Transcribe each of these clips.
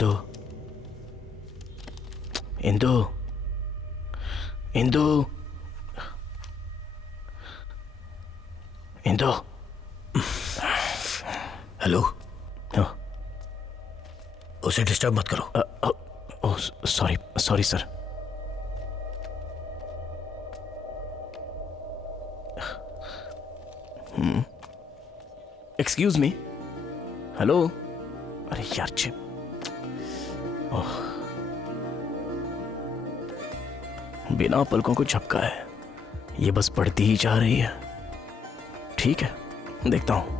Indu, Indu, Indu, Indu. Hello. हाँ। उसे disturb मत करो। Oh sorry sorry sir. Excuse me. Hello. अरे यार चिप। ओह, बिना पलकों को झपका है, ये बस बढ़ती ही जा रही है। ठीक है, देखता हूं।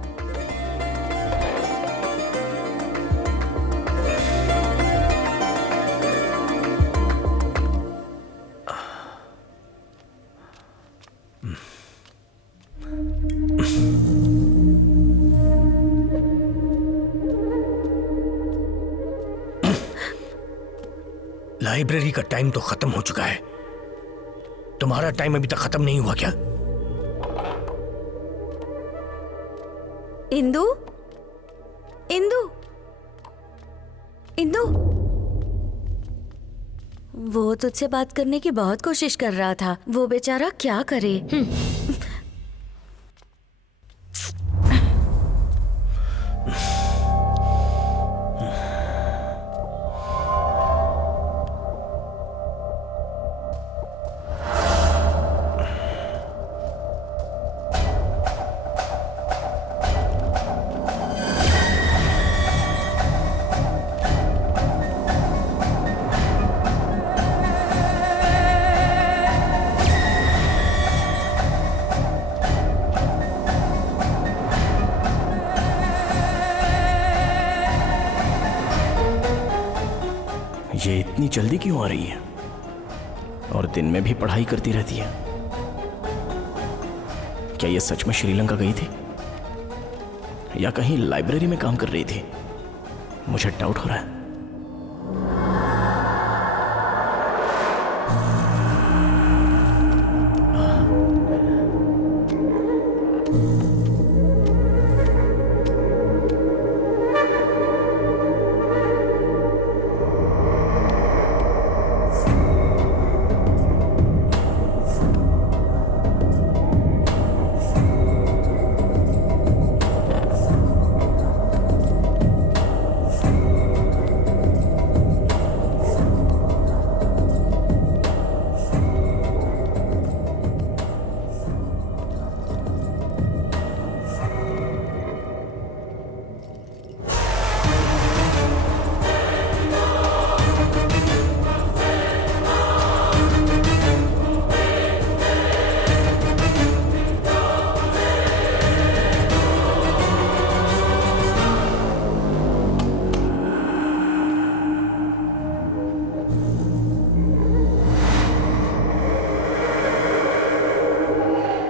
लाइब्रेरी का टाइम तो खत्म हो चुका है, तुम्हारा टाइम अभी तक खत्म नहीं हुआ क्या? इंदु, इंदु, इंदु, वो तुझसे बात करने की बहुत कोशिश कर रहा था, वो बेचारा क्या करे। ये इतनी जल्दी क्यों आ रही है? और दिन में भी पढ़ाई करती रहती है। क्या ये सच में श्रीलंका गई थी या कहीं लाइब्रेरी में काम कर रही थी? मुझे डाउट हो रहा है।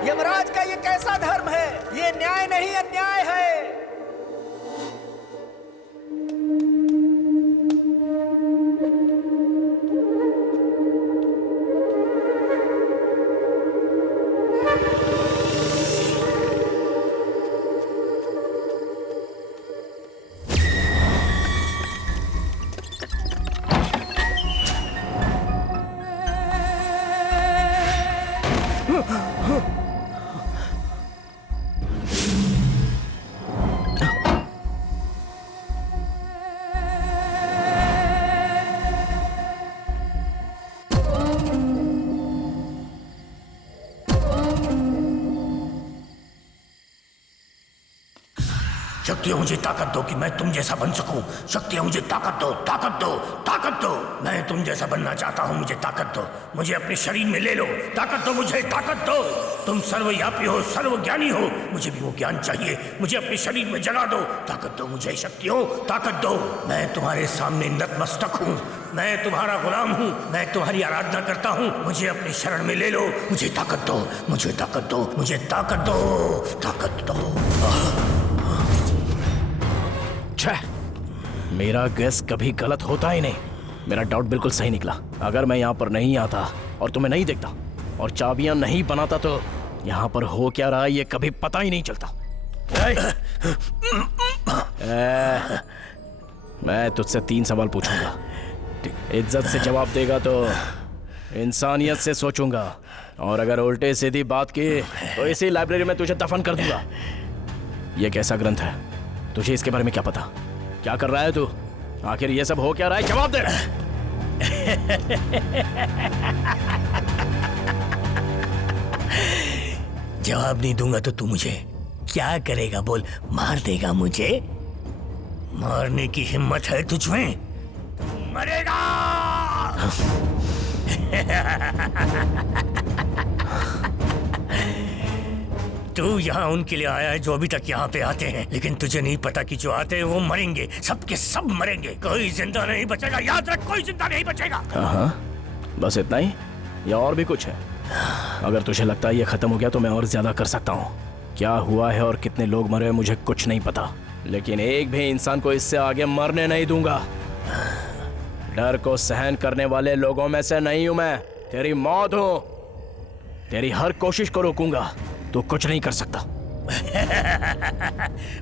यमराज का ये कैसा धर्म है? ये न्याय नहीं अन्याय है। शक्तियां मुझे ताकत दो कि मैं तुम जैसा बन सकूं। शक्तियां मुझे ताकत दो, ताकत दो, ताकत दो। मैं तुम जैसा बनना चाहता हूं, मुझे ताकत दो। मुझे अपने शरीर में ले लो, ताकत दो, मुझे ताकत दो। तुम सर्वव्यापी हो, सर्वज्ञानी हो, मुझे भी वो ज्ञान चाहिए। मुझे अपने शरीर में जगा दो, ताकत दो मुझे। शक्तियों ताकत दो। मैं तुम्हारे सामने नतमस्तक हूँ, मैं तुम्हारा गुलाम हूँ, मैं तुम्हारी आराधना करता हूँ। मुझे अपनी शरण में ले लो, मुझे ताकत दो, मुझे ताकत दो, मुझे ताकत दो, ताकत दो। मेरा गैस कभी गलत होता ही नहीं। मेरा डाउट बिल्कुल सही निकला। अगर मैं यहाँ पर नहीं आता और तुम्हें नहीं देखता और चाबियां नहीं बनाता तो यहाँ पर हो क्या रहा है ये कभी पता ही नहीं चलता। मैं तुझसे 3 सवाल पूछूंगा। इज्जत से जवाब देगा तो इंसानियत से सोचूंगा, और अगर उल्टे सीधी बात की तो इसी लाइब्रेरी में तुझे दफन कर दूंगा। ये कैसा ग्रंथ है? तुझे इसके बारे में क्या पता? क्या कर रहा है तू? आखिर ये सब हो क्या रहा है? जवाब दे। जवाब नहीं दूंगा तो तू मुझे क्या करेगा? बोल, मार देगा मुझे? मारने की हिम्मत है तुझ में? मरेगा। तू यहाँ उनके लिए आया है जो अभी तक यहाँ पे आते हैं, लेकिन तुझे नहीं पता कि जो आते हैं वो मरेंगे, सबके सब मरेंगे, कोई जिंदा नहीं बचेगा। याद रख, कोई जिंदा नहीं बचेगा। हाँ, बस इतना ही या और भी कुछ है? अगर तुझे लगता है ये खत्म हो गया तो मैं और ज्यादा कर सकता हूँ। क्या हुआ है और कितने लोग मरे मुझे कुछ नहीं पता, लेकिन एक भी इंसान को इससे आगे मरने नहीं दूंगा। डर को सहन करने वाले लोगों में से नहीं हूं मैं। तेरी मौत हूं। तेरी हर कोशिश को रोकूंगा, तू कुछ नहीं कर सकता।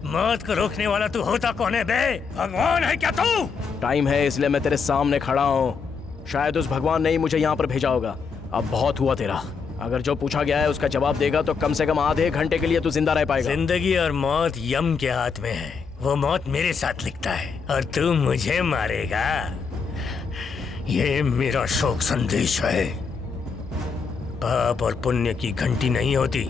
मौत को रोकने वाला तू होता कौन है बे? भगवान है क्या तू? टाइम है इसलिए मैं तेरे सामने खड़ा हूँ। शायद उस भगवान ने ही मुझे यहाँ पर भेजा होगा। अब बहुत हुआ तेरा। अगर जो पूछा गया है उसका जवाब देगा तो कम से कम आधे घंटे के लिए तू जिंदा रह पाएगा। जिंदगी और मौत यम के हाथ में है। वो मौत मेरे साथ लिखता है और तू मुझे मारेगा। ये मेरा शोक संदेश है। पाप और पुण्य की घंटी नहीं होती,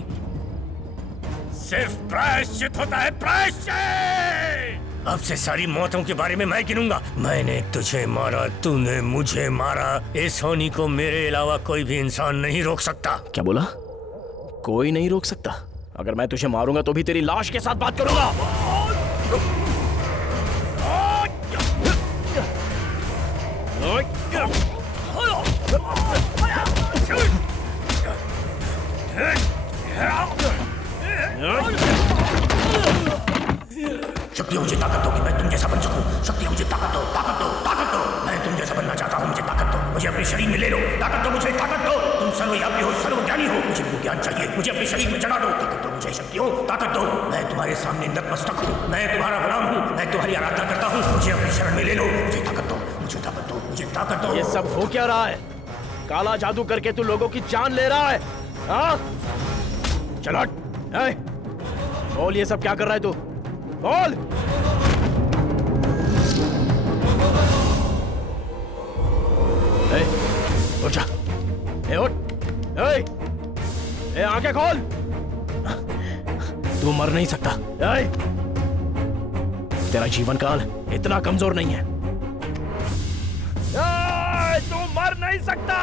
सिर्फ प्रायश्चित होता है, प्रायश्चित। अब से सारी मौतों के बारे में मैं गिनूंगा। मैंने तुझे मारा, तूने मुझे मारा। इस होनी को मेरे अलावा कोई भी इंसान नहीं रोक सकता। क्या बोला? कोई नहीं रोक सकता? अगर मैं तुझे मारूंगा तो भी तेरी लाश के साथ बात करूंगा। शक्ति मुझे ताकत दो कि मैं तुम जैसा बन सकूं। शक्ति मुझे ताकत दो, ताकत दो, ताकत दो। मैं तुम जैसा बनना चाहता हूं, मुझे ताकत दो। मुझे अपने शरीर में ले लो, ताकत दो मुझे, ताकत दो। तुम सर्वव्यापी हो, सर्वज्ञानी हो, मुझे वो ज्ञान चाहिए। मुझे अपने शरीर में चढ़ा दो, ताकत दो मुझे, शक्ति हो, ताकत दो। मैं तुम्हारे सामने नतमस्तक हूँ, मैं तुम्हारा गुलाम हूँ, मैं तुम्हारी आराधना करता हूँ। मुझे अपनी शरण में ले लो, मुझे ताकत दो, मुझे ताकत दो, मुझे ताकत दो। ये सब हो क्या रहा है? काला जादू करके तू लोगों की जान ले रहा है? हाँ? चलो बोल, ये सब क्या कर रहा है तू? बोल। उठ जा, उठ, आंखें खोल। तू मर नहीं सकता। तेरा जीवन काल इतना कमजोर नहीं है। तू मर नहीं सकता।